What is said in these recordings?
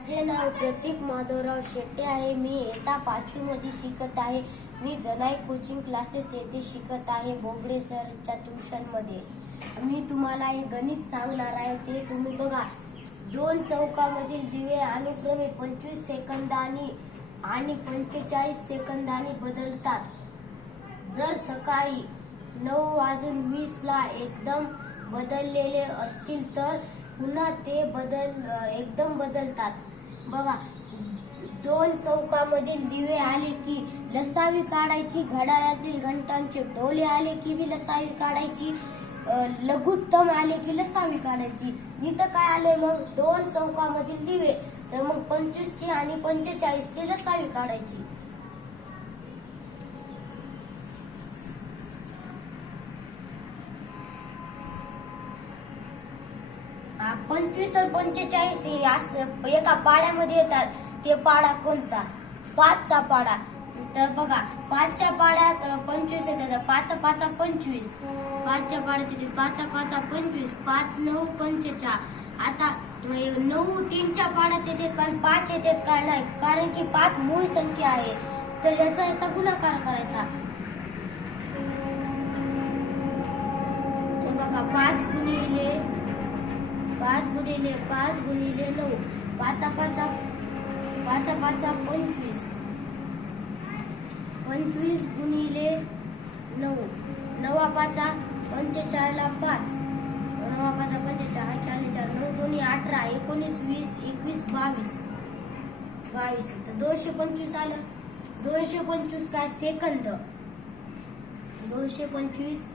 माझे नाव प्रतीक माधवराव शेट्टे आहे. मी इयत्ता पाचवीमध्ये शिकत आहे. मी जनाई कोचिंग क्लासेस येथे शिकत आहे. बोबडे सरच्या ट्युशनमध्ये मी तुम्हाला हे गणित सांगणार आहे. ते तुम्ही बघा. दोन चौकामधील दिवे अनुक्रमे पंचवीस सेकंदांनी आणि पंचेचाळीस सेकंदांनी बदलतात. जर सकाळी नऊ वाजून वीसला एकदम बदललेले असतील तर पुन्हा ते बदल एकदम बदलतात. बघा दोन चौकामधील दिवे आले की लसावी काढायची घड्याळातील घंटांचे डोले आले की बी लसावी काढायची लघुत्तम आले की लसावी काढायची. इथं काय आले मग? दोन चौकामधील दिवे. तर मग पंचवीसची आणि पंचेचाळीसची लसावी काढायची. पंचवीस पंचेचाळीस असं एका पाड्यामध्ये येतात. ते पाडा कोणचा? पाचचा पाडा. तर बघा पाचच्या पाड्यात पंचवीस येतात. पाच पाचा पंचवीस. पाचच्या पाड्यात येते पाचा पाचा पंचवीस. पाच नऊ पंचेचाळ. आता नऊ तीनच्या पाड्यात येतात पण पाच येतात काय नाही? कारण की पाच मूळ संख्या आहे. तर याचा याचा गुणाकार करायचा. तर बघा पाच गुणिले पाच गुणिले पाच गुणिले नऊ. पाचा पाचा पाचा पाचा पंचवीस. पंचवीस गुणिले नऊ. नवा पाचा पंचेचाळीला पाच. नवा पाचा पंचेचाळ चाळीस चार नऊ दोन्ही अठरा एकोणीस वीस एकवीस बावीस. बावीस तर दोनशे पंचवीस आलं. दोनशे पंचवीस काय? सेकंद. दोनशे पंचवीस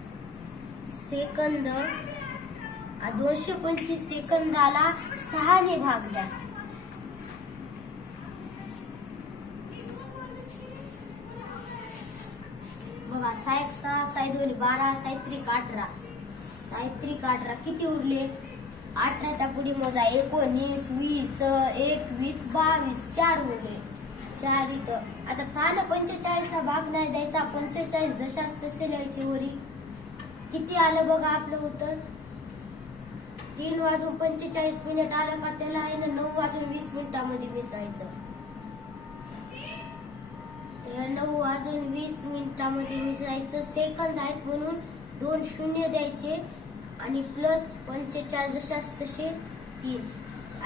सेकंद. दोनशे पंचवीस सेकंदाला सहाने भाग द्या. बघा साहेब सहा साय दोन बारा सायत्रिक अठरा. सायत्रिक अठरा किती उरले? अठराच्या पुढे मोजा. एकोणीस वीस एकवीस बावीस चार उरले. चार इथं. आता सहा ना पंचेचाळीसला भाग नाही द्यायचा. पंचेचाळीस जशाच तसे लिहायचे वरी. किती आलं बघा आपलं उत्तर? तीन वाजून पंचेचाळीस मिनिट आलं का त्याला आहे ना नऊ वाजून वीस मिनिटामध्ये मिसळायचं. तर नऊ वाजून वीस मिनिटामध्ये मिसळायचं. सेकंद आहेत म्हणून दोन शून्य द्यायचे आणि प्लस पंचेचाळीस जसे तसे तीन.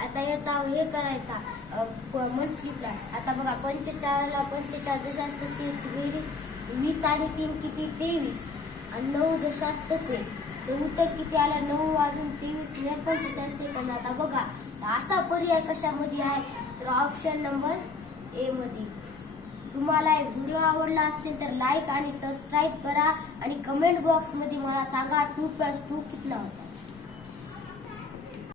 आता याचा हे करायचा. मल्टिप्लाय आता बघा पंचेचाळीसला पंचेचाळीस जशास तशी याची बेरीज वीस आणि तीन किती? तेवीस. आणि नऊ जशास तसे. उत्तर किती आलं? नऊ वाजून तेवीस मिनिट पंचेचाळीस सेकंद. आता बघा असा पर्याय कशामध्ये आहे? तर ऑप्शन नंबर ए मध्ये. तुम्हाला हे व्हिडिओ आवडला असेल तर लाईक आणि सबस्क्राईब करा आणि कमेंट बॉक्समध्ये मला सांगा टू प्लस टू कितना होता?